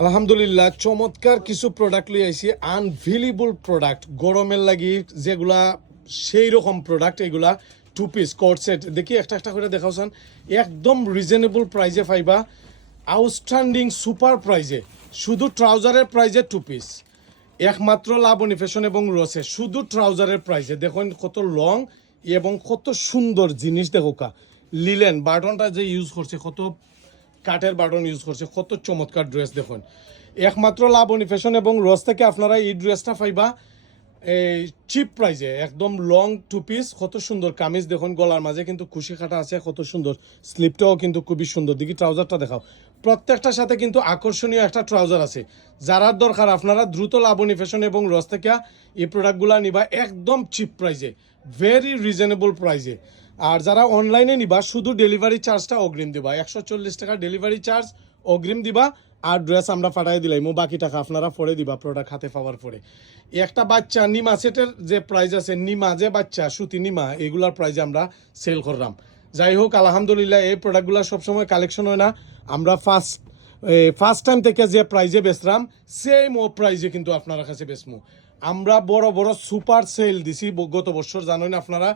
আলহামদুলিল্লাহ চমৎকার কিছু প্রোডাক্ট লই আইছি আনভিলিবল প্রোডাক্ট গরমের লাগি যেগুলা সেই রকম প্রোডাক্ট এগুলা টু পিস কোট সেট দেখি একটা একটা করে দেখাওছেন একদম রিজনেবল প্রাইজে পাইবা আউটস্ট্যান্ডিং সুপার প্রাইজে শুধু ট্রাউজারের প্রাইজে টু পিস একমাত্র লাবণী ফ্যাশন এবং রসে শুধু ট্রাউজারের প্রাইজে দেখুন কত লং এবং কত সুন্দর জিনিস দেখো কা লিলেন বাটনটা যে ইউজ করছে কত কাঠের বাটন ইউজ করছে কত চমৎকার ড্রেস দেখুন একমাত্র লাবণী ফ্যাশন এবং রস থেকে আপনারা এই ড্রেসটা পাইবা এই চিপ প্রাইজে একদম লং টু পিস কত সুন্দর কামিজ দেখুন গলার মাঝে কিন্তু খুশি কাটা আছে কত সুন্দর স্লিপটাও কিন্তু খুবই সুন্দর দেখি ট্রাউজারটা দেখাও প্রত্যেকটার সাথে কিন্তু আকর্ষণীয় একটা ট্রাউজার আছে যারা দরকার আপনারা দ্রুত লাবণী ফ্যাশন এবং রস থেকে এই প্রোডাক্টগুলো নিবা একদম চিপ প্রাইজে ভেরি রিজনেবল প্রাইজে আর যারা অনলাইনে নিবা শুধু ডেলিভারি চার্জটা অগ্রিম দিবা 140 টাকা ডেলিভারি চার্জ অগ্রিম দিবা আর ড্রেস আমরা পাঠাই দিলাম বাকি টাকা আপনারা পরে দিবা প্রোডাক্ট হাতে পাওয়ার পরে একটা বাচ্চা নিমা সেটের যে প্রাইস আছে নিমা যে বাচ্চা সুতি নিমা এগুলার প্রাইজে আমরা সেল করলাম যাই হোক আলহামদুলিল্লাহ এই প্রোডাক্টগুলো সবসময় কালেকশন হয় না আমরা ফার্স্ট টাইম থেকে যে প্রাইজে বেচলাম সেম ও প্রাইজে কিন্তু আপনার কাছে বেচমু আমরা বড় বড় সুপার সেল দিছি গত বছর জানেন আপনারা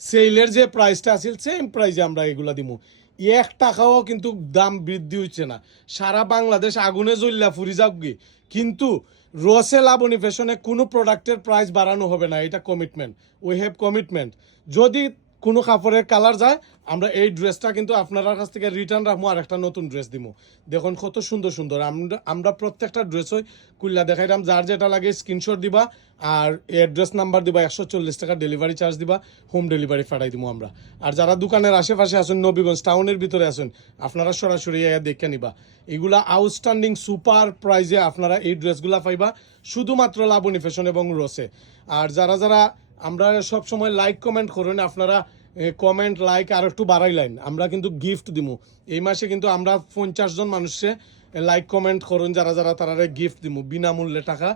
সেলের যে প্রাইসটা আছে সেম প্রাইসে আমরা এগুলা দিব 1 টাকাও কিন্তু দাম বৃদ্ধি হচ্ছে না সারা বাংলাদেশ আগুনে জ্বললা ফুরি যাক কিন্তু রসে লাবণী ফ্যাশনে কোনো প্রোডাক্টের প্রাইস বাড়ানো হবে না এটা কমিটমেন্ট উই হ্যাভ কমিটমেন্ট যদি কোনো কাপড়ের কালার যায় আমরা এই ড্রেসটা কিন্তু আপনার কাছ থেকে রিটার্ন রাখবো আর একটা নতুন ড্রেস দিব দেখুন কত সুন্দর সুন্দর আমরা প্রত্যেকটা ড্রেসই কুল্লা দেখাইলাম যার যেটা লাগে স্ক্রিনশট দিবা আর অ্যাড্রেস নাম্বার দিবা 140 টাকা ডেলিভারি চার্জ দিবা হোম ডেলিভারি পাঠাই দিব আমরা আর যারা দোকানের আশেপাশে আছেন নবীগঞ্জ টাউনের ভিতরে আছেন আপনারা সরাসরি দেখে নিবা এগুলা আউটস্ট্যান্ডিং সুপার প্রাইজে আপনারা এই ড্রেসগুলা পাইবা শুধুমাত্র লাবণী ফ্যাশন এবং রসে আর যারা যারা আমরা সব সময় লাইক কমেন্ট করুন আপনারা কমেন্ট লাইক আর একটু বাড়াইলেন আমরা কিন্তু গিফট দিব এই মাসে কিন্তু আমরা 50 জন মানুষে লাইক কমেন্ট করুন যারা যারা তারা গিফট দিব বিনামূল্যে টাকা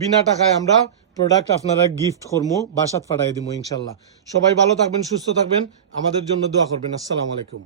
বিনা টাকায় আমরা প্রোডাক্ট আপনারা গিফট করবো বাসাত পাঠাই দিব ইনশাল্লাহ সবাই ভালো থাকবেন সুস্থ থাকবেন আমাদের জন্য দোয়া করবেন আসসালামু আলাইকুম।